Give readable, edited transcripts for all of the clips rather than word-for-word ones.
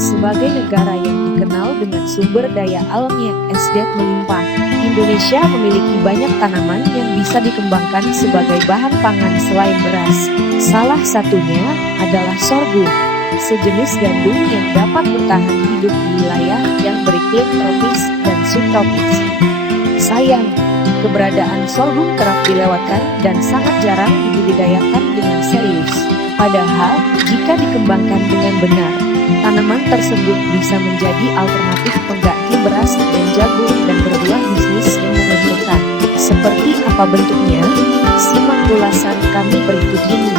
Sebagai negara yang dikenal dengan sumber daya alamnya yang melimpah, Indonesia memiliki banyak tanaman yang bisa dikembangkan sebagai bahan pangan selain beras. Salah satunya adalah sorghum, sejenis gandum yang dapat bertahan hidup di wilayah yang beriklim tropis dan subtropis. Sayang, keberadaan sorghum kerap dilewatkan dan sangat jarang dibudidayakan dengan serius. Padahal, jika dikembangkan dengan benar, tanaman tersebut bisa menjadi alternatif pengganti beras dan jagung dan berbuah bisnis yang menguntungkan. Seperti apa bentuknya? Simak ulasan kami berikut ini.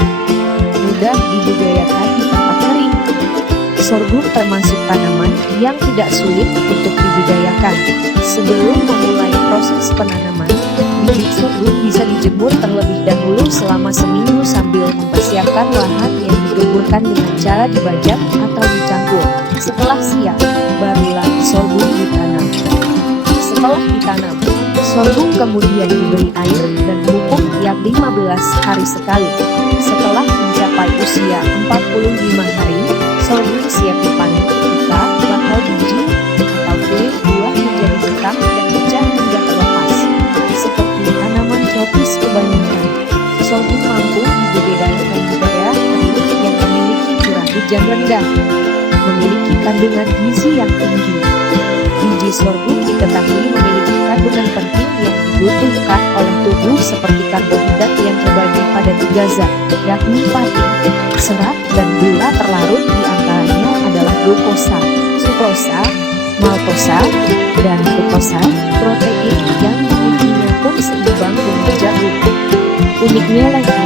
Mudah dibudidayakan di tempat kering. Sorghum termasuk tanaman yang tidak sulit untuk dibudidayakan. Sebelum memulai proses penanaman, bibit sorghum bisa dijemur terlebih dahulu selama seminggu sambil mempersiapkan lahan yang digemburkan dengan cara dibajak atau dicangkul. Setelah siap, barulah sorghum ditanam. Setelah ditanam, sorghum kemudian diberi air dan pupuk tiap 15 hari sekali. Setelah mencapai usia 45 hari, sorghum siap dipanen ketika bakal biji atau kulit buah menjadi getah dan pecah hingga terlepas. Seperti tanaman tropis kebanyakan, sorghum mampu dibudidayakan di daerah kering yang memiliki curah hujan rendah, memiliki kandungan gizi yang tinggi. Biji sorghum diketahui memiliki kandungan penting yang dibutuhkan oleh tubuh seperti karbohidrat yang terbagi pada 3 zat, yakni pati, serat, dan gula terlarut. Di antaranya adalah glukosa, sukrosa, maltosa, dan frukosa. Protein yang dimilikinya pun seimbang dengan jagung. Uniknya lagi,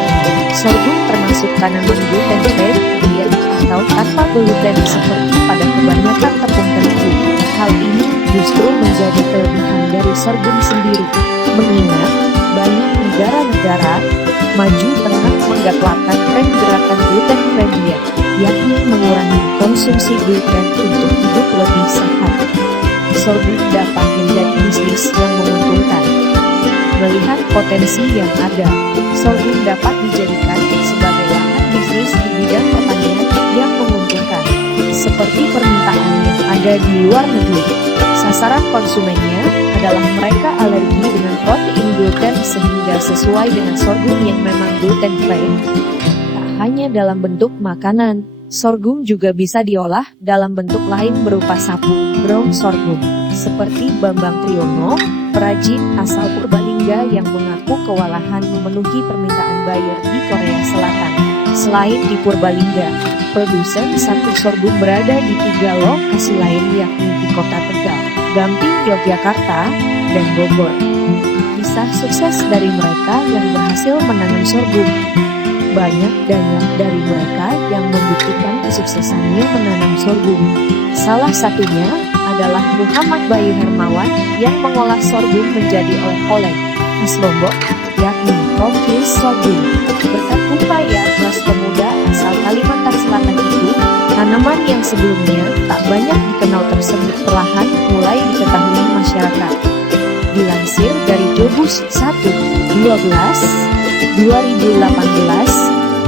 sorghum termasuk tanaman gluten-free diet atau tanpa gluten seperti pada kebanyakan tepung terigu. Hal ini justru menjadi kelebihan dari sorghum sendiri, mengingat banyak negara-negara maju tengah menggagalkan tren gerakan gluten-free diet, yakni mengurangi konsumsi gluten untuk hidup lebih sehat. Sorghum dapat menjadi bisnis yang menguntungkan. Melihat potensi yang ada, sorghum dapat dijadikan sebagai lahan bisnis di bidang pertanian yang menguntungkan, seperti permintaan yang ada di luar negeri. Sasaran konsumennya adalah mereka alergi dengan protein gluten sehingga sesuai dengan sorghum yang memang gluten-free. Tak hanya dalam bentuk makanan, sorghum juga bisa diolah dalam bentuk lain berupa sapu, brown sorghum. Seperti Bambang Triyono, perajin asal Purbalingga yang mengaku kewalahan memenuhi permintaan buyer di Korea Selatan. Selain di Purbalingga, produsen sapu sorghum berada di 3 lokasi lain, yakni di Kota Tegal, Gamping, Yogyakarta, dan Bogor. Kisah sukses dari mereka yang berhasil menanam sorghum. Banyak dari mereka yang membuktikan kesuksesannya menanam sorghum. Salah satunya adalah Muhammad Bayu Hermawan yang mengolah sorghum menjadi oleh-oleh khas Lombok, yakni Kokis sorghum. Berkat upaya kelas pemuda asal Kalimantan Selatan itu, tanaman yang sebelumnya tak banyak dikenal tersebut perlahan mulai diketahui masyarakat. Dilansir dari Jobus 1/12/2018,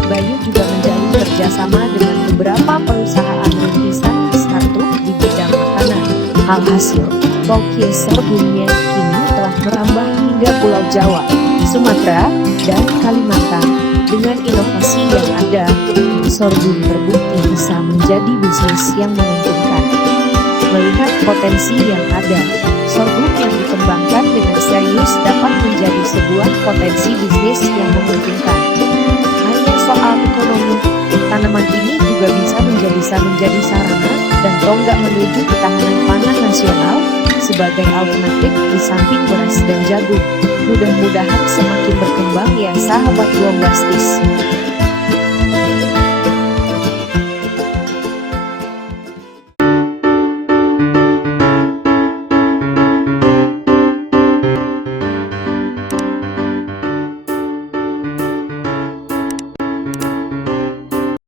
Bayu juga menjalin kerjasama dengan beberapa perusahaan rintisan startup di bidang makanan. Alhasil, Kokis sorghumnya kini telah merambah hingga Pulau Jawa, Sumatera, dan Kalimantan. Dengan inovasi yang ada, sorghum terbukti bisa menjadi bisnis yang menguntungkan. Melihat potensi yang ada, sorghum yang dikembangkan dengan serius dapat menjadi sebuah potensi bisnis yang menguntungkan. Hanya soal ekonomi, tanaman ini juga bisa menjadi sarana dan tonggak menuju ketahanan pangan nasional sebagai alternatif di samping beras dan jagung. Mudah-mudahan semakin berkembang ya sahabat Bombastis.